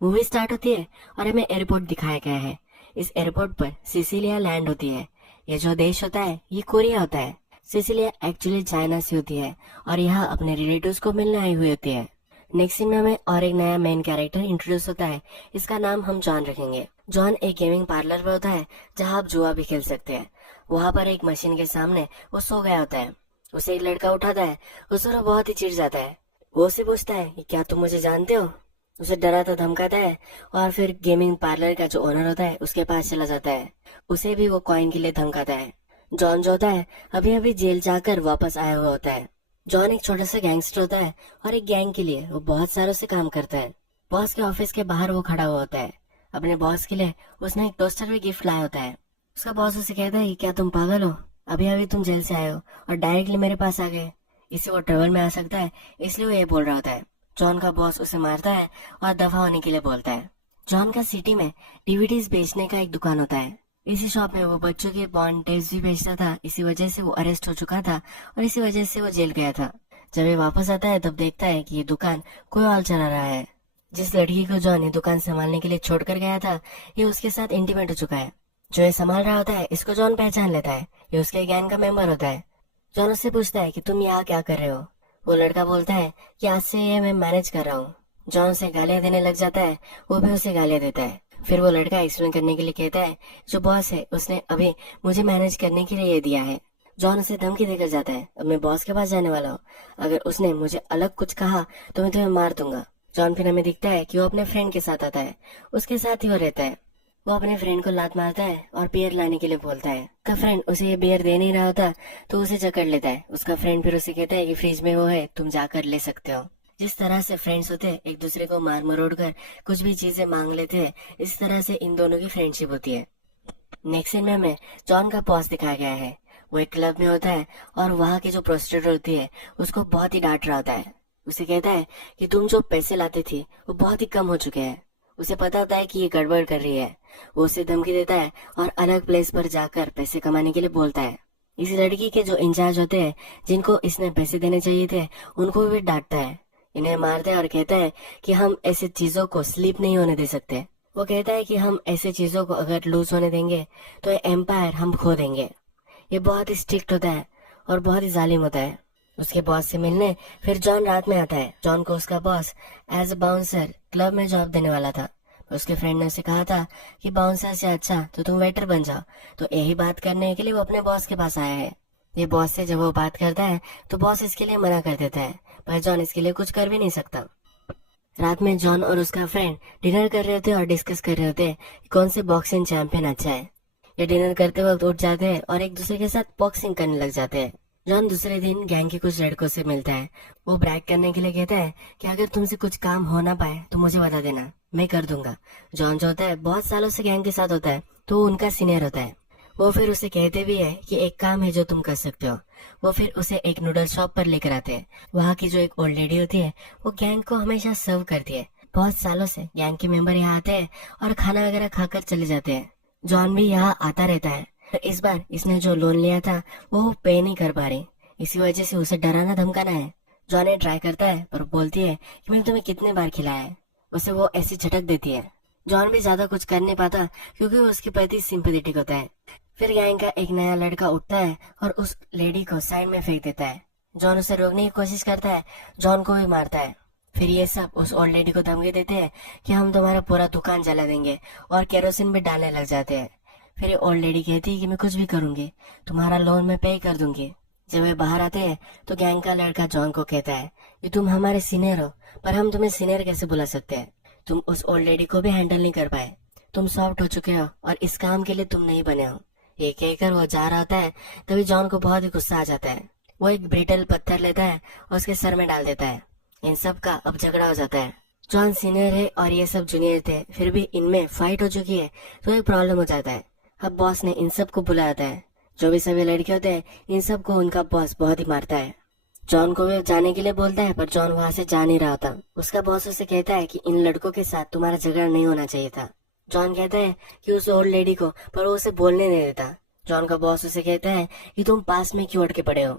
Movie start होती है और हमें एयरपोर्ट दिखाया गया है। इस एयरपोर्ट पर सिसिलिया लैंड होती है। ये जो देश होता है ये कोरिया होता है। सिसिलिया एक्चुअली चाइना से होती है और यहाँ अपने रिलेटिव्स को मिलने आई हुई होती है। नेक्स्ट सीन में हमें और एक नया मेन कैरेक्टर इंट्रोड्यूस होता है। इसका नाम हम जॉन रखेंगे। जॉन एक गेमिंग पार्लर पर होता है जहाँ आप जुआ भी खेल सकते हैं। वहाँ पर एक मशीन के सामने वो सो गया होता है। उसे एक लड़का उठाता है। उसे वो बहुत ही चिढ़ जाता है। वो उसे पूछता है कि क्या तुम मुझे जानते हो। उसे डराता धमकाता है और फिर गेमिंग पार्लर का जो ओनर होता है उसके पास चला जाता है। उसे भी वो कॉइन के लिए धमकाता है। जॉन जो होता है अभी अभी जेल जाकर वापस आया हुआ होता है। जॉन एक छोटा सा गैंगस्टर होता है और एक गैंग के लिए वो बहुत सारों से काम करता है। बॉस के ऑफिस के बाहर वो खड़ा हुआ होता है। अपने बॉस के लिए उसने एक टोस्टर भी गिफ्ट लाया होता है। उसका बॉस उसे कहता है कि क्या तुम पागल हो, अभी अभी तुम जेल से आए हो और डायरेक्टली मेरे पास आ गए। इससे वो ट्रेवल में आ सकता है, इसलिए वो ये बोल रहा होता है। जॉन का बॉस उसे मारता है और दफा होने के लिए बोलता है। जॉन का सिटी में डीवीडीज बेचने का एक दुकान होता है। इसी शॉप में वो बच्चों के पॉर्न टेप्स भी बेचता था। इसी वजह से वो अरेस्ट हो चुका था और इसी वजह से वो जेल गया था। जब ये वापस आता है तब देखता है कि ये दुकान कोई और चला रहा है। जिस लड़की को जॉन ये दुकान संभालने के लिए छोड़कर गया था ये उसके साथ इंटीमेट हो चुका है। जो ये संभाल रहा होता है इसको जॉन पहचान लेता है। ये उसके गैंग का मेंबर होता है। जॉन उससे पूछता है कि तुम यहाँ क्या कर रहे हो। वो लड़का बोलता है कि आज से ये मैं मैनेज कर रहा हूँ। जॉन उसे गालियां देने लग जाता है। वो भी उसे गालियां देता है। फिर वो लड़का एक्सप्लेन करने के लिए कहता है जो बॉस है उसने अभी मुझे मैनेज करने के लिए ये दिया है। जॉन उसे धमकी देकर जाता है, अब मैं बॉस के पास जाने वाला हूँ, अगर उसने मुझे अलग कुछ कहा तो मैं तुम्हें मार दूंगा। जॉन फिर हमें दिखता है कि वो अपने फ्रेंड के साथ आता है। उसके साथ ही वो रहता है। वो अपने फ्रेंड को लात मारता है और बियर लाने के लिए बोलता है। उसका फ्रेंड उसे ये बियर दे नहीं रहा होता तो उसे जकड़ लेता है। उसका फ्रेंड फिर उसे कहता है कि फ्रिज में वो है, तुम जाकर ले सकते हो। जिस तरह से फ्रेंड्स होते हैं एक दूसरे को मार मरोड़ कर कुछ भी चीजें मांग लेते हैं, इस तरह से इन दोनों की फ्रेंडशिप होती है। नेक्स्ट सीन में हमें जॉन का बॉस दिखाया गया है। वो एक क्लब में होता है और वहाँ की जो प्रोस्टिट्यूट होती है उसको बहुत ही डांट रहा होता है। उसे कहता है कि तुम जो पैसे लाते थे वो बहुत ही कम हो चुके हैं। उसे पता होता है कि ये गड़बड़ कर रही है। वो उसे धमकी देता है और अलग प्लेस पर जाकर पैसे कमाने के लिए बोलता है। इस लड़की के जो इंचार्ज होते हैं जिनको इसने पैसे देने चाहिए थे उनको भी डांटता है। इन्हें मारता है और कहता है कि हम ऐसे चीजों को स्लीप नहीं होने दे सकते। वो कहता है कि हम ऐसे चीजों को अगर लूज होने देंगे तो ये एम्पायर हम खो देंगे। ये बहुत ही स्ट्रिक्ट होता है और बहुत ही जालिम होता है। उसके बॉस से मिलने फिर जॉन रात में आता है। जॉन को उसका boss as a bouncer club में जॉब देने वाला था। उसके फ्रेंड ने उसे कहा था कि बाउंसर से अच्छा तो तुम वेटर बन जाओ। तो यही बात करने के लिए वो अपने बॉस के पास आया है। ये बॉस से जब वो बात करता है तो बॉस इसके लिए मना कर देता है, पर जॉन इसके लिए कुछ कर भी नहीं सकता। रात में जॉन और उसका फ्रेंड डिनर कर रहे होते और डिस्कस कर रहे होते कि कौन से बॉक्सिंग चैंपियन अच्छा है। ये डिनर करते वक्त उठ जाते हैं और एक दूसरे के साथ बॉक्सिंग करने लग जाते हैं। जॉन दूसरे दिन गैंग के कुछ लड़कों से मिलता है। वो ब्रैग करने के लिए कहता है कि अगर तुमसे कुछ काम हो ना पाए तो मुझे बता देना, मैं कर दूंगा। जॉन जो होता है बहुत सालों से गैंग के साथ होता है तो उनका सीनियर होता है। वो फिर उसे कहते भी है कि एक काम है जो तुम कर सकते हो। वो फिर उसे एक नूडल शॉप पर लेकर आते हैं। वहाँ की जो एक ओल्ड लेडी होती है वो गैंग को हमेशा सर्व करती है। बहुत सालों से गैंग के मेंबर यहाँ आते हैं और खाना वगैरह खाकर चले जाते हैं। जॉन भी यहाँ आता रहता है। तो इस बार इसने जो लोन लिया था वो पे नहीं कर पा रही, इसी वजह से उसे डराना धमकाना है। जॉन ये ट्राई करता है पर बोलती है कि मैंने तुम्हें कितने बार खिलाया है। उसे वो ऐसी झटक देती है। जॉन भी ज्यादा कुछ कर नहीं पाता क्योंकि वो उसके प्रति सिंपैथेटिक होता है। फिर गैंग का एक नया लड़का उठता है और उस लेडी को साइड में फेंक देता है। जॉन उसे रोकने की कोशिश करता है, जॉन को भी मारता है। फिर ये सब उस ओल्ड लेडी को धमकी देते हैं कि हम तुम्हारा पूरा दुकान जला देंगे और केरोसिन भी डालने लग जाते हैं। फिर ये ओल्ड लेडी कहती है कि मैं कुछ भी करूंगी, तुम्हारा लोन मैं पे कर दूंगी। जब वे बाहर आते हैं तो गैंग का लड़का जॉन को कहता है कि तुम हमारे सीनियर हो, पर हम तुम्हें सीनियर कैसे बुला सकते हैं। तुम उस ओल्ड लेडी को भी हैंडल नहीं कर पाए, तुम सॉफ्ट हो चुके हो और इस काम के लिए तुम नहीं बने हो। ये कहकर वो जा रहा होता है तभी जॉन को बहुत ही गुस्सा आ जाता है। वो एक ब्रिटल पत्थर लेता है और उसके सर में डाल देता है। इन सब का अब झगड़ा हो जाता है। जॉन सीनियर है और ये सब जूनियर थे, फिर भी इनमें फाइट हो चुकी है तो एक प्रॉब्लम हो जाता है। अब बॉस ने इन सब को बुलाया था। जो भी सभी लड़के होते हैं इन सब को उनका बॉस बहुत ही मारता है। जॉन को भी जाने के लिए बोलता है पर जॉन वहाँ से जा नहीं रहा था। उसका बॉस उसे कहता है कि इन लड़कों के साथ तुम्हारा झगड़ा नहीं होना चाहिए था। जॉन कहता है कि उस ओल्ड लेडी को, पर वो उसे बोलने नहीं देता। जॉन का बॉस उसे कहता है कि तुम पास में क्यों अटके पड़े हो,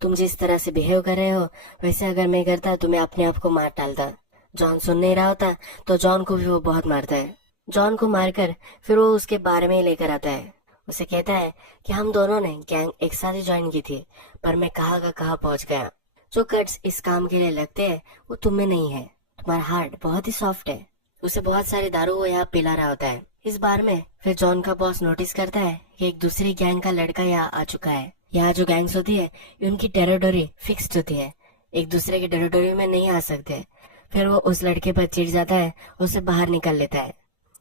तुम जिस तरह से बिहेव कर रहे हो वैसे अगर मैं करता तो मैं अपने आप को मार डालता। जॉन सुन नहीं रहा होता तो जॉन को भी वो बहुत मारता है। जॉन को मारकर फिर वो उसके बारे में ही लेकर आता है। उसे कहता है कि हम दोनों ने गैंग एक साथ ही ज्वाइन की थी, पर मैं कहाँ का कहाँ पहुंच गया। जो कट्स इस काम के लिए लगते हैं वो तुम में नहीं है। तुम्हारा हार्ट बहुत ही सॉफ्ट है। उसे बहुत सारी दारू वो यहाँ पिला रहा होता है। इस बार में फिर जॉन का बॉस नोटिस करता है कि एक दूसरी गैंग का लड़का यहाँ आ चुका है। यहाँ जो गैंग्स होती है उनकी टेरिटोरी फिक्स्ड होती है, एक दूसरे की टेरिटोरी में नहीं आ सकते। फिर वो उस लड़के पर चिढ़ जाता है, उसे बाहर निकाल लेता है।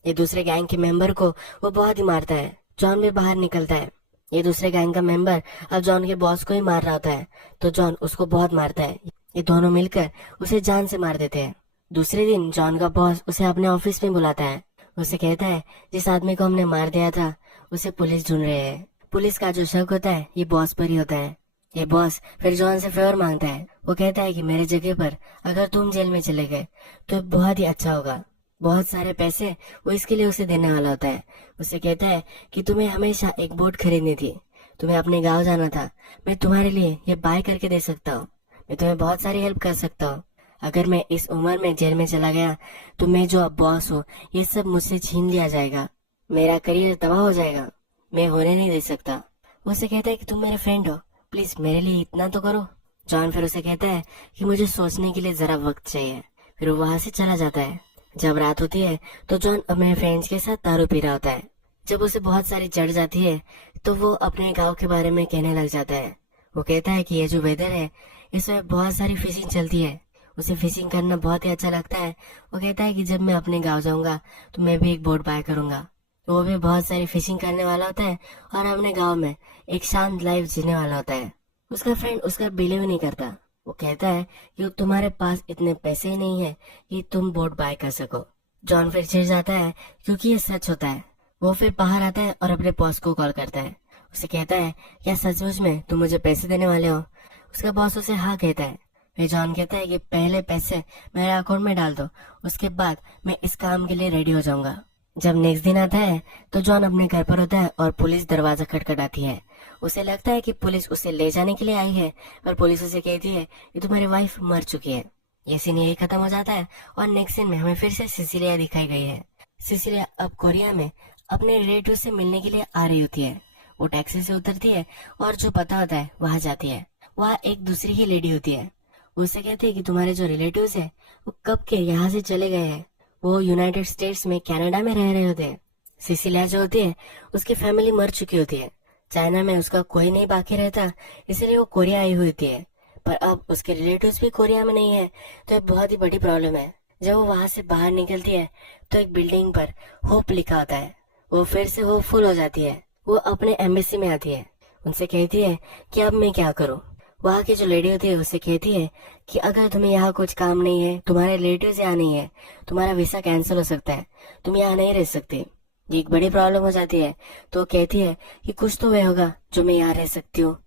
ये दूसरे गैंग के मेंबर को वो बहुत ही मारता है। जॉन भी बाहर निकलता है। ये दूसरे गैंग का मेंबर अब जॉन के बॉस को ही मार रहा होता है, तो जॉन उसको बहुत मारता है। ये दोनों मिलकर उसे जान से मार देते हैं। दूसरे दिन जॉन का बॉस उसे अपने ऑफिस में बुलाता है। उसे कहता है जिस आदमी को हमने मार दिया था उसे पुलिस ढूंढ रहे हैं। पुलिस का जो शक होता है ये बॉस पर ही होता है। ये बॉस फिर जॉन से फेवर मांगता है। वो कहता है कि मेरे जगह पर अगर तुम जेल में चले गए तो बहुत ही अच्छा होगा। बहुत सारे पैसे वो इसके लिए उसे देने वाला होता है। उसे कहता है कि तुम्हें हमेशा एक बोट खरीदनी थी, तुम्हें अपने गांव जाना था, मैं तुम्हारे लिए ये बाय करके दे सकता हूँ, मैं तुम्हें बहुत सारी हेल्प कर सकता हूँ। अगर मैं इस उम्र में जेल में चला गया तो मैं जो अब बॉस हूँ ये सब मुझसे छीन लिया जाएगा, मेरा करियर तबाह हो जाएगा, मैं होने नहीं दे सकता। उसे कहता है कि तुम मेरे फ्रेंड हो, प्लीज मेरे लिए इतना तो करो। जॉन फिर उसे कहता है कि मुझे सोचने के लिए जरा वक्त चाहिए। फिर वो वहां से चला जाता है। जब रात होती है तो जॉन अपने फ्रेंड्स के साथ दारू पी रहा होता है। जब उसे बहुत सारी चढ़ जाती है तो वो अपने गांव के बारे में कहने लग जाता है। वो कहता है कि ये जो वेदर है इसमें बहुत सारी फिशिंग चलती है, उसे फिशिंग करना बहुत ही अच्छा लगता है। वो कहता है कि जब मैं अपने गांव जाऊंगा तो मैं भी एक बोट बाय करूंगा। वो भी बहुत सारी फिशिंग करने वाला होता है और अपने गांव में एक शांत लाइफ जीने वाला होता है। उसका फ्रेंड उसका बिलीव नहीं करता। वो कहता है कि तुम्हारे पास इतने पैसे ही नहीं है कि तुम बोट बाय कर सको। जॉन फिर चिढ़ जाता है क्योंकि ये सच होता है। वो फिर बाहर आता है और अपने बॉस को कॉल करता है। उसे कहता है क्या सचमुच में तुम मुझे पैसे देने वाले हो? उसका बॉस उसे हाँ कहता है। फिर जॉन कहता है कि पहले पैसे मेरे अकाउंट में डाल दो, उसके बाद मैं इस काम के लिए रेडी हो जाऊंगा। जब नेक्स्ट दिन आता है तो जॉन अपने घर पर होता है और पुलिस दरवाजा खटखटाती है। उसे लगता है कि पुलिस उसे ले जाने के लिए आई है, पर पुलिस उसे कहती है कि तुम्हारी वाइफ मर चुकी है। ये सीन यही खत्म हो जाता है और नेक्स्ट सीन में हमें फिर से सिसिलिया दिखाई गई है। सिसिलिया अब कोरिया में अपने रिलेटिव से मिलने के लिए आ रही होती है। वो टैक्सी से उतरती है और जो पता होता है वहां जाती है। वहाँ एक दूसरी ही लेडी होती है। उससे कहती है कि तुम्हारे जो रिलेटिव्स है वो कब के यहाँ से चले गए हैं। वो यूनाइटेड स्टेट्स में कनाडा में रह रहे होते हैं। सिसिलिया जो होती है उसकी फैमिली मर चुकी होती है। चाइना में उसका कोई नहीं बाकी रहता, इसलिए वो कोरिया आई हुई होती है। पर अब उसके रिलेटिव्स भी कोरिया में नहीं है, तो एक बहुत ही बड़ी प्रॉब्लम है। जब वो वहां से बाहर निकलती है तो एक बिल्डिंग पर होप लिखा होता है। वो फिर से होपफुल हो जाती है। वो अपने एम्बेसी में आती है। उनसे कहती है कि अब मैं क्या करूं। वहाँ की जो लेडी होती है उससे कहती है कि अगर तुम्हें यहाँ कुछ काम नहीं है, तुम्हारे रिलेटिव्स यहाँ नहीं है, तुम्हारा वीसा कैंसिल हो सकता है, तुम यहाँ नहीं रह सकती। ये एक बड़ी प्रॉब्लम हो जाती है। तो वो कहती है कि कुछ तो वे होगा जो मैं यहाँ रह सकती हूँ।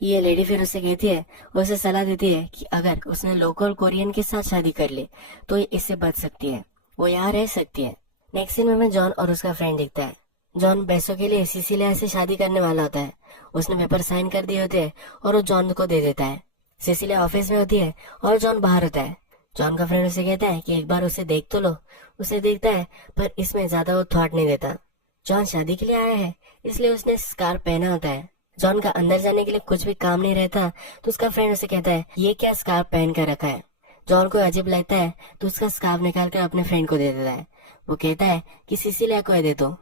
ये लेडी फिर उसे कहती है, उसे सलाह देती है कि अगर उसने लोकल कोरियन के साथ शादी कर ली तो ये इससे बच सकती है, वो यहाँ रह सकती है। नेक्स्ट सीन में हमें जॉन और उसका फ्रेंड दिखता है। जॉन पैसों के लिए सिसिलिया से शादी करने वाला होता है। उसने पेपर साइन कर दिए होते हैं और वो जॉन को दे देता है। सिसिलिया ऑफिस में होती है और जॉन बाहर होता है। जॉन का फ्रेंड उसे कहता है कि एक बार उसे देख तो लो। उसे देखता है पर इसमें ज्यादा वो थॉट नहीं देता। जॉन शादी के लिए आया है इसलिए उसने स्कार्फ पहना होता है। जॉन का अंदर जाने के लिए कुछ भी काम नहीं रहता, तो उसका फ्रेंड उसे कहता है ये क्या स्कार्फ पहन कर रखा है। जॉन को अजीब लगता है तो उसका स्कार्फ निकाल कर अपने फ्रेंड को दे देता है। वो कहता है कि सिसिलिया को दे दो।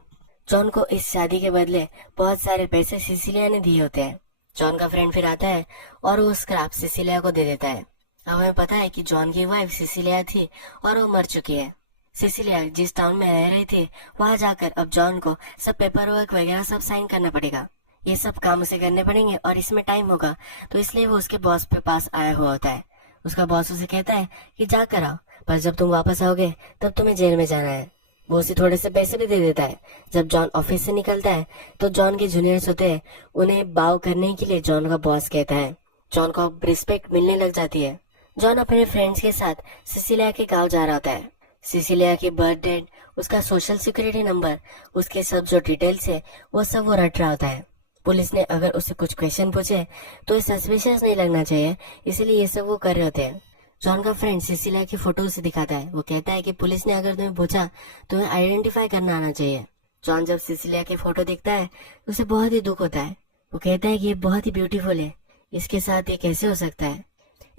जॉन को इस शादी के बदले बहुत सारे पैसे सिसिलिया ने दिए होते हैं। जॉन का फ्रेंड फिर आता है और वो स्कार्फ सिसिलिया को दे देता है। अब हमें पता है कि जॉन की वाइफ सिसिलिया थी और वो मर चुकी है। सिसिलिया जिस टाउन में रह रही थी वहां जाकर अब जॉन को सब पेपर वर्क वगैरह सब साइन करना पड़ेगा। ये सब काम उसे करने पड़ेंगे और इसमें टाइम होगा, तो इसलिए वो उसके बॉस पे पास आया हुआ होता है। उसका बॉस उसे कहता है कि जा कर आओ, पर जब तुम वापस आओगे तब तुम्हें जेल में जाना है। वो उसे थोड़े से पैसे भी दे देता है। जब जॉन ऑफिस से निकलता है तो जॉन के जूनियर्स होते हैं, उन्हें बाव करने के लिए जॉन का बॉस कहता है। जॉन को रिस्पेक्ट मिलने लग जाती है। जॉन अपने फ्रेंड्स के साथ सिसिलिया के गांव जा रहा होता है। सिसिलिया की बर्थ डेट, उसका सोशल सिक्योरिटी नंबर, उसके सब जो डिटेल्स है वो सब वो रट रहा होता है। पुलिस ने अगर उससे कुछ क्वेश्चन पूछे तो सस्पिशियस नहीं लगना चाहिए, इसलिए ये सब वो कर रहे होते हैं। जॉन का फ्रेंड सिसिलिया की फोटो उसे दिखाता है। वो कहता है कि पुलिस ने अगर तुम्हें पूछा तो तुम्हें आइडेंटिफाई करना आना चाहिए। जॉन जब सिसिलिया की फोटो देखता है तो उसे बहुत ही दुख होता है। वो कहता है कि ये बहुत ही ब्यूटीफुल है, इसके साथ ये कैसे हो सकता है।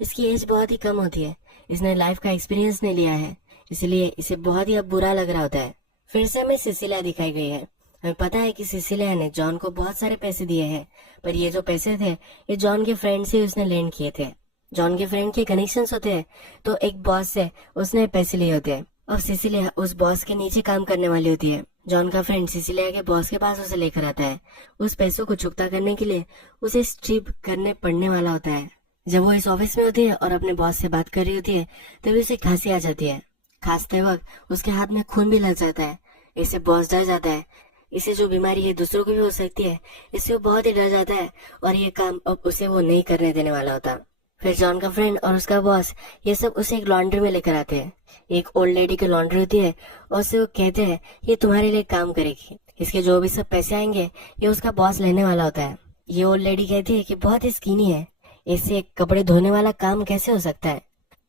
इसकी एज बहुत ही कम होती है, इसने लाइफ का एक्सपीरियंस नहीं लिया है, इसलिए इसे बहुत ही अब बुरा लग रहा होता है। फिर से हमें सिसिलिया दिखाई गई है। हमें पता है कि सिसिलिया ने जॉन को बहुत सारे पैसे दिए हैं, पर ये जो पैसे थे ये जॉन के फ्रेंड से उसने लेंड किए थे। जॉन के फ्रेंड के कनेक्शंस होते हैं, तो एक बॉस से उसने पैसे लिए होते हैं और सिसिलिया उस बॉस के नीचे काम करने वाली होती है। जॉन का फ्रेंड सिसिलिया के बॉस के पास उसे लेकर आता है। उस पैसों को चुकता करने के लिए उसे स्ट्रिप करने पड़ने वाला होता है। जब वो इस ऑफिस में होती है और अपने बॉस से बात कर रही होती है तभी उसे खांसी आ जाती है। खांसते वक्त उसके हाथ में खून भी लग जाता है। इससे बॉस डर जाता है। इसे जो बीमारी है दूसरों को भी हो सकती है, इससे वो बहुत ही डर जाता है और ये काम अब उसे वो नहीं करने देने वाला होता। फिर जॉन का फ्रेंड और उसका बॉस ये सब उसे एक लॉन्ड्री में लेकर आते हैं। एक ओल्ड लेडी की लॉन्ड्री होती है और उसे वो कहते हैं ये तुम्हारे लिए काम करेगी, इसके जो भी सब पैसे आएंगे ये उसका बॉस लेने वाला होता है। ये ओल्ड लेडी कहती है कि बहुत ही स्किनी है, इससे कपड़े धोने वाला काम कैसे हो सकता है।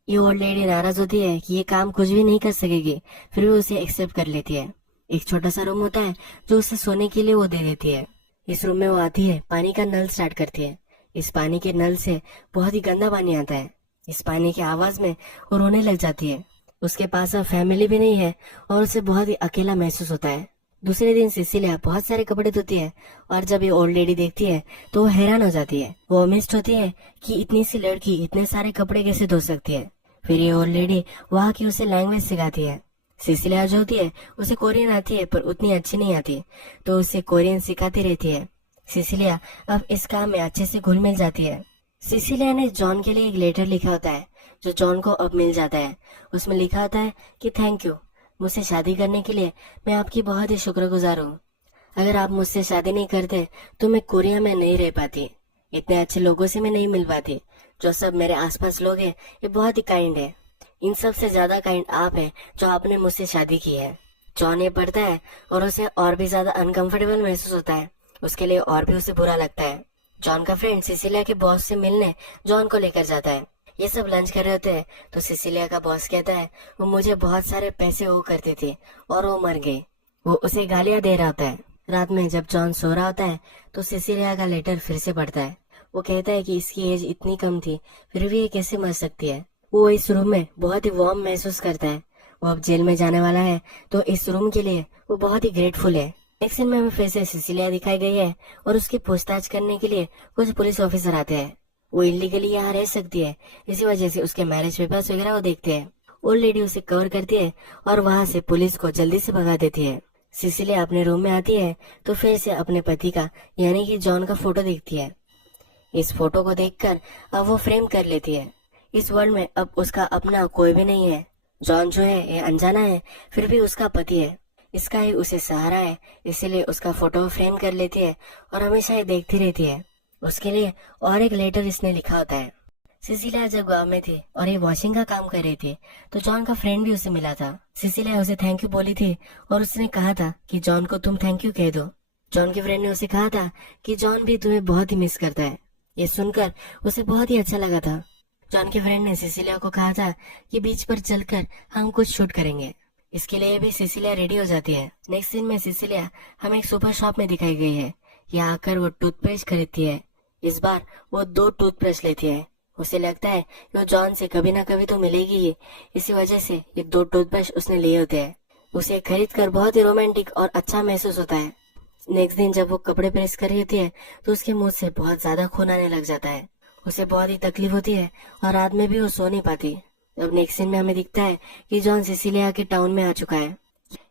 ये ओल्ड लेडी नाराज होती है कि ये काम कुछ भी नहीं कर सकेगी, फिर भी उसे एक्सेप्ट कर लेती है। एक छोटा सा रूम होता है जो उसे सोने के लिए वो दे देती है। इस रूम में वो आती है, पानी का नल स्टार्ट करती है। इस पानी के नल से बहुत ही गंदा पानी आता है। इस पानी की आवाज में वो रोने लग जाती है। उसके पास अब फैमिली भी नहीं है और उसे बहुत ही अकेला महसूस होता है। दूसरे दिन सिसिलिया बहुत सारे कपड़े धोती है और जब ये ओल्ड लेडी देखती है तो वो हैरान हो जाती है। वो अमेज्ड होती है कि इतनी सी लड़की इतने सारे कपड़े कैसे धो सकती है। फिर ये ओल्ड लेडी वहाँ की उसे लैंग्वेज सिखाती है। सिसिलिया जो होती है उसे कोरियन आती है पर उतनी अच्छी नहीं आती, तो उसे कोरियन सिखाती रहती है। सिसिलिया अब इस काम में अच्छे से घुल मिल जाती है। सिसिलिया ने जॉन के लिए एक लेटर लिखा होता है जो जॉन को अब मिल जाता है। उसमें लिखा होता है कि थैंक यू, मुझसे शादी करने के लिए मैं आपकी बहुत ही शुक्रगुजार हूँ। अगर आप मुझसे शादी नहीं करते तो मैं कोरिया में नहीं रह पाती, इतने अच्छे लोगों से मैं नहीं मिल पाती। जो सब मेरे आसपास लोग हैं ये बहुत ही काइंड है, इन सब से ज्यादा काइंड आप हैं जो आपने मुझसे शादी की है। जॉन ये पढ़ता है और उसे और भी ज्यादा अनकंफर्टेबल महसूस होता है। उसके लिए और भी उसे बुरा लगता है। जॉन का फ्रेंड सिसिलिया के बॉस से मिलने जॉन को लेकर जाता है। ये सब लंच कर रहे होते हैं तो सिसिलिया का बॉस कहता है वो मुझे बहुत सारे पैसे ओwe करती थी और वो मर गई। वो उसे गालियां दे रहा होता है। रात में जब जॉन सो रहा होता है तो सिसिलिया का लेटर फिर से पढ़ता है। वो कहता है कि इसकी एज इतनी कम थी फिर भी ये कैसे मर सकती है। वो इस रूम में बहुत ही वार्म महसूस करता है। वो अब जेल में जाने वाला है तो इस रूम के लिए वो बहुत ही ग्रेटफुल है। नेक्स्ट सीन में हमें फिर से सिसिलिया दिखाई गई है और उसकी पूछताछ करने के लिए कुछ पुलिस ऑफिसर आते हैं। वो इलीगली यहाँ रह सकती है, इसी वजह से उसके मैरिज पेपर्स वगैरह वो देखते हैं। ओल्ड लेडी उसे कवर करती है और वहाँ से पुलिस को जल्दी से भगा देती है। सिसिलिया अपने रूम में आती है तो फिर से अपने पति का यानी कि जॉन का फोटो देखती है। इस फोटो को देखकर अब वो फ्रेम कर लेती है। इस वर्ल्ड में अब उसका अपना कोई भी नहीं है। जॉन जो है ये अनजाना है फिर भी उसका पति है, इसका ही उसे सहारा है, इसीलिए उसका फोटो फ्रेम कर लेती है और हमेशा ये देखती रहती है। उसके लिए और एक लेटर इसने लिखा होता है। सिसिलिया जब गांव में थी और ये वॉशिंग का काम कर रही थी तो जॉन का फ्रेंड भी उसे मिला था। सिसिलिया उसे थैंक यू बोली थी और उसने कहा था कि जॉन को तुम थैंक यू कह दो। जॉन के फ्रेंड ने उसे कहा था कि जॉन भी तुम्हें बहुत ही मिस करता है। ये सुनकर उसे बहुत ही अच्छा लगा था। जॉन के फ्रेंड ने सिसिलिया को कहा था कि बीच पर चलकर हम कुछ शूट करेंगे। इसके लिए भी सिसिलिया रेडी हो जाती है। नेक्स्ट सीन में सिसिलिया हमें एक सुपर शॉप में दिखाई गई है। यहाँ आकर वो टूथब्रश खरीदती है। इस बार वो 2 टूथब्रश लेती है। उसे लगता है वो जॉन से कभी ना कभी तो मिलेगी ही, इसी वजह से ये 2 टूथब्रश उसने लिए होते हैं। उसे खरीद कर बहुत ही रोमांटिक और अच्छा महसूस होता है। नेक्स्ट दिन जब वो कपड़े प्रेस कर रही होती है तो उसके मुंह से बहुत ज्यादा खून आने लग जाता है। उसे बहुत ही तकलीफ होती है और रात में भी वो सो नहीं पाती। अब नेक्स्ट सीन में हमें दिखता है कि जॉन सिसिलिया के टाउन में आ चुका है।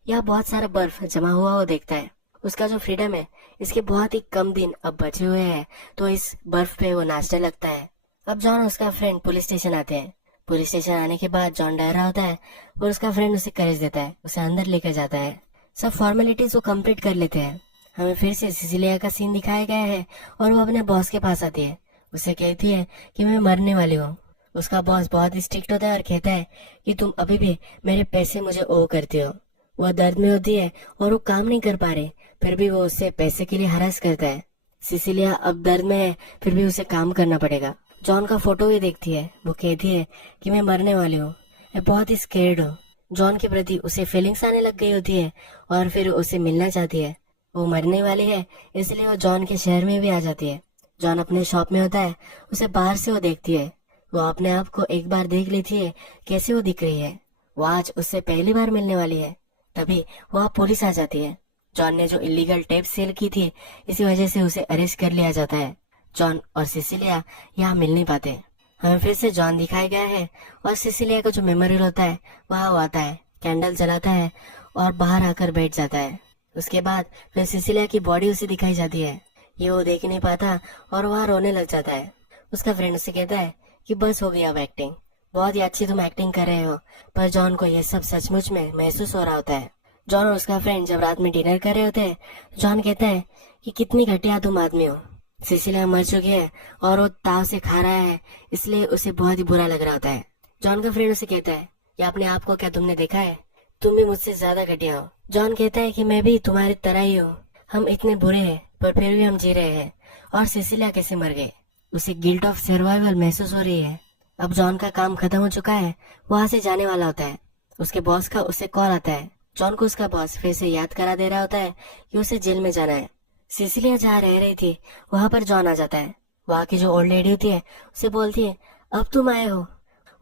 यहाँ बहुत सारा बर्फ जमा हुआ वो देखता है। उसका जो फ्रीडम है इसके बहुत ही कम दिन अब बचे हुए हैं, तो इस बर्फ पे वो नाचने लगता है। अब जॉन और उसका फ्रेंड पुलिस स्टेशन आते हैं। पुलिस स्टेशन आने के बाद जॉन डर रहा होता है और उसका फ्रेंड उसे करेज देता है, उसे अंदर लेकर जाता है। सब फॉर्मेलिटीज वो कंप्लीट कर लेते हैं। हमें फिर से सिसिलिया का सीन दिखाया गया है और वो अपने बॉस के पास आती है। उसे कहती है कि मैं मरने वाली हूँ। उसका बॉस बहुत ही स्ट्रिक्ट होता है और कहता है कि तुम अभी भी मेरे पैसे मुझे ओwe करती हो। वह दर्द में होती है और वो काम नहीं कर पा रहे, फिर भी वो उससे पैसे के लिए हरास करता है। सिसिलिया अब दर्द में है फिर भी उसे काम करना पड़ेगा। जॉन का फोटो भी देखती है। वो कहती है कि मैं मरने वाली हूँ, मैं बहुत ही स्केर्ड हूँ। जॉन के प्रति उसे फीलिंग्स आने लग गई होती है और फिर उसे मिलना चाहती है। वो मरने वाली है, इसलिए वो जॉन के शहर में भी आ जाती है। जॉन अपने शॉप में होता है, उसे बाहर से वो देखती है। वो अपने आप को एक बार देख लेती है कैसे वो दिख रही है। वो आज उससे पहली बार मिलने वाली है। तभी वहाँ पुलिस आ जाती है। जॉन ने जो इलीगल टेप सेल की थी, इसी वजह से उसे अरेस्ट कर लिया जाता है। जॉन और सिसिलिया यहाँ मिल नहीं पाते। हमें फिर से जॉन दिखाया गया है और सिसिलिया का जो मेमोरियल होता है वहाँ वो आता है, कैंडल जलाता है और बाहर आकर बैठ जाता है। उसके बाद फिर सिसिलिया की बॉडी उसे दिखाई जाती है। ये वो देख नहीं पाता और वहाँ रोने लग जाता है। उसका फ्रेंड उसे कहता है कि बस हो गया अब एक्टिंग, बहुत ही अच्छी तुम एक्टिंग कर रहे हो। पर जॉन को यह सब सचमुच में महसूस हो रहा होता है। जॉन और उसका फ्रेंड जब रात में डिनर कर रहे होते हैं, जॉन कहता है कि कितनी घटिया तुम आदमी हो। सिसिलिया मर चुकी है और वो ताव से खा रहा है, इसलिए उसे बहुत ही बुरा लग रहा होता है। जॉन का फ्रेंड उसे कहता है कि अपने आप को क्या तुमने देखा है, तुम भी मुझसे ज्यादा घटिया हो। जॉन कहता है कि मैं भी तुम्हारी तरह ही हूँ, हम इतने बुरे हैं पर फिर भी हम जी रहे हैं। और सिसिलिया कैसे मर गए, उसे गिल्ट ऑफ सर्वाइवल महसूस हो रही है। अब जॉन का काम खत्म हो चुका है, वहाँ से जाने वाला होता है। उसके बॉस का उसे कॉल आता है। जॉन को उसका बॉस फिर से याद करा दे रहा होता है कि उसे जेल में जाना है। सिसिलिया जहाँ रह रही थी वहाँ पर जॉन आ जाता है। वहाँ की जो ओल्ड लेडी होती है उसे बोलती है अब तुम आए हो,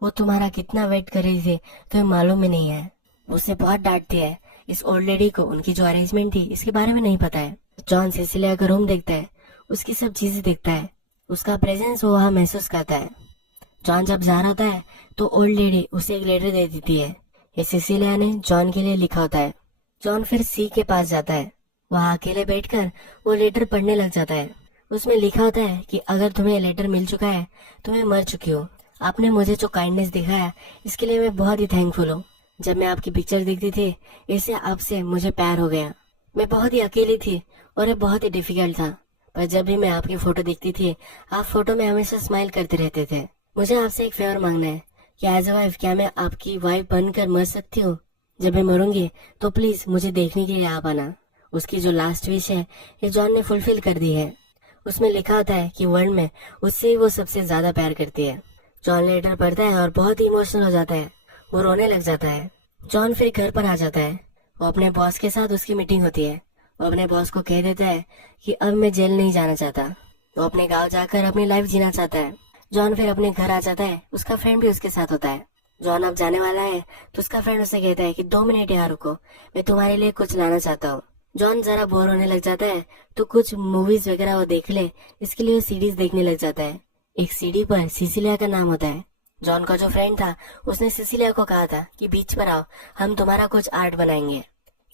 वो तुम्हारा कितना वेट कर रही थी तुम्हें मालूम ही नहीं है। उससे बहुत डांटती है। इस ओल्ड लेडी को उनकी जो अरेंजमेंट थी इसके बारे में नहीं पता है। जॉन सिसिलिया का रूम देखता है, उसकी सब चीजें देखता है, उसका प्रेजेंस वो वहाँ महसूस करता है। जॉन जब जा रहा होता है तो ओल्ड लेडी उसे एक लेटर दे देती है। ये सिसिलिया ने जॉन के लिए लिखा होता है। जॉन फिर सी के पास जाता है। वहाँ अकेले बैठकर वो लेटर पढ़ने लग जाता है। उसमें लिखा होता है कि अगर तुम्हें लेटर मिल चुका है तो मैं मर चुकी हूँ। आपने मुझे जो काइंडनेस दिखाया इसके लिए मैं बहुत ही थैंकफुल हूँ। जब मैं आपकी पिक्चर देखती थी इससे आपसे मुझे प्यार हो गया। मैं बहुत ही अकेली थी और ये बहुत ही डिफिकल्ट था, पर जब भी मैं आपकी फोटो देखती थी आप फोटो में हमेशा स्माइल करते रहते थे। मुझे आपसे एक फेवर मांगना है कि एज अ वाइफ क्या मैं आपकी वाइफ बनकर मर सकती हूँ? जब मैं मरूंगी तो प्लीज मुझे देखने के लिए आप आना। उसकी जो लास्ट विश है ये जॉन ने फुलफिल कर दी है। उसमें लिखा होता है कि वर्ल्ड में उससे ही वो सबसे ज्यादा प्यार करती है। जॉन लेटर पढ़ता है और बहुत ही इमोशनल हो जाता है, वो रोने लग जाता है। जॉन फिर घर पर आ जाता है। वो अपने बॉस के साथ उसकी मीटिंग होती है। वो अपने बॉस को कह देता है कि अब मैं जेल नहीं जाना चाहता, वो अपने गांव जाकर अपनी लाइफ जीना चाहता है। जॉन फिर अपने घर आ जाता है। उसका फ्रेंड भी उसके साथ होता है। जॉन अब जाने वाला है तो उसका फ्रेंड उसे कहता है कि 2 मिनट यहाँ रुको, मैं तुम्हारे लिए कुछ लाना चाहता हूँ। जॉन जरा बोर होने लग जाता है तो कुछ मूवीज वगैरह वो देख ले, इसके लिए सीडीज देखने लग जाता है। एक सीडी पर सिसिलिया का नाम होता है। जॉन का जो फ्रेंड था उसने सिसिलिया को कहा था कि बीच पर आओ, हम तुम्हारा कुछ आर्ट बनाएंगे।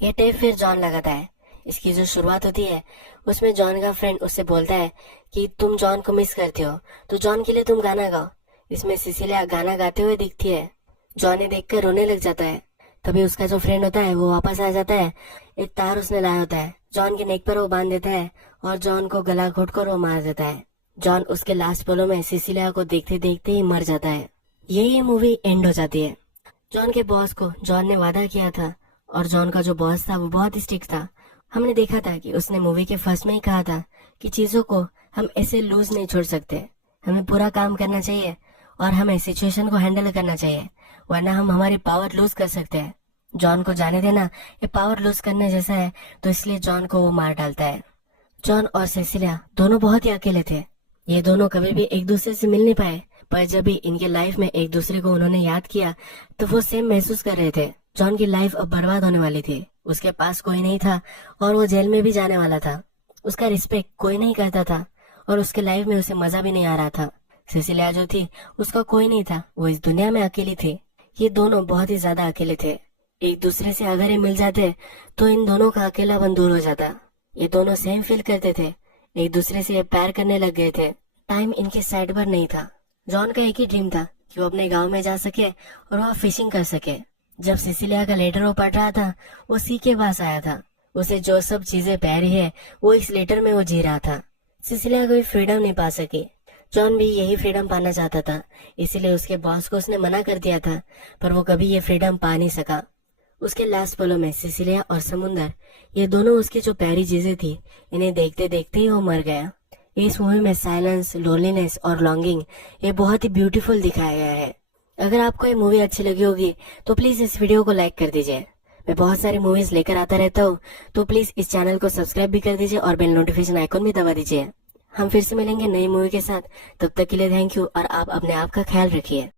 यह टेप फिर जॉन लगाता है। इसकी जो शुरुआत होती है उसमें जॉन का फ्रेंड उससे बोलता है कि तुम जॉन को मिस करते हो तो जॉन के लिए तुम गाना गाओ। इसमें सिसिलिया गाना गाते हुए दिखती है। जॉन ये देखकर रोने लग जाता है। तभी उसका जो फ्रेंड होता है वो वापस आ जाता है। एक तार उसने लाया होता है, जॉन के नेक पर वो बांध देता है और जॉन को गला घोट कर वो मार देता है। जॉन उसके लास्ट पलों में सिसिलिया को देखते देखते ही मर जाता है। यही मूवी एंड हो जाती है। जॉन के बॉस को जॉन ने वादा किया था और जॉन का जो बॉस था वो बहुत ही स्ट्रिक्ट था। हमने देखा था कि उसने मूवी के फर्स्ट में ही कहा था कि चीजों को हम ऐसे लूज नहीं छोड़ सकते, हमें पूरा काम करना चाहिए और हमें सिचुएशन को हैंडल करना चाहिए, वरना हम हमारी पावर लूज कर सकते हैं। जॉन को जाने देना ये पावर लूज करने जैसा है, तो इसलिए जॉन को वो मार डालता है। जॉन और सिसिलिया दोनों बहुत ही अकेले थे। ये दोनों कभी भी एक दूसरे से मिल नहीं पाए, पर जब भी इनके लाइफ में एक दूसरे को उन्होंने याद किया तो वो सेम महसूस कर रहे थे। जॉन की लाइफ अब बर्बाद होने वाली थी, उसके पास कोई नहीं था और वो जेल में भी जाने वाला था। उसका रिस्पेक्ट कोई नहीं करता था और उसके लाइफ में उसे मजा भी नहीं आ रहा था। सिसिलिया जो थी उसका कोई नहीं था, वो इस दुनिया में अकेली थी। ये दोनों बहुत ही ज्यादा अकेले थे। एक दूसरे से अगर ये मिल जाते तो इन दोनों का अकेलापन दूर हो जाता। ये दोनों सेम फील करते थे, एक दूसरे से ये प्यार करने लग गए थे। टाइम इनके साइड पर नहीं था। जॉन का एक ही ड्रीम था कि वो अपने गांव में जा सके और वहाँ फिशिंग कर सके। जब सिसिलिया का लेटर वो पढ़ रहा था वो सी के पास आया था। उसे जो सब चीजें प्यारी है वो इस लेटर में वो जी रहा था। सिसिलिया कोई फ्रीडम नहीं पा सकी। जॉन भी यही फ्रीडम पाना चाहता था, इसीलिए उसके बॉस को उसने मना कर दिया था, पर वो कभी ये फ्रीडम पा नहीं सका। उसके लास्ट पलों में सिसिलिया और समुंदर, ये दोनों उसकी जो प्यारी चीजें थी, इन्हें देखते देखते ही वो मर गया। इस मूवी में साइलेंस, लोनलीनेस और लॉन्गिंग ये बहुत ही ब्यूटीफुल दिखाया गया है। अगर आपको ये मूवी अच्छी लगी होगी तो प्लीज इस वीडियो को लाइक कर दीजिए। मैं बहुत सारी मूवीज लेकर आता रहता हूँ, तो प्लीज इस चैनल को सब्सक्राइब भी कर दीजिए और बेल नोटिफिकेशन आइकॉन भी दबा दीजिए। हम फिर से मिलेंगे नई मूवी के साथ, तब तक के लिए थैंक यू और आप अपने आप का ख्याल रखिए।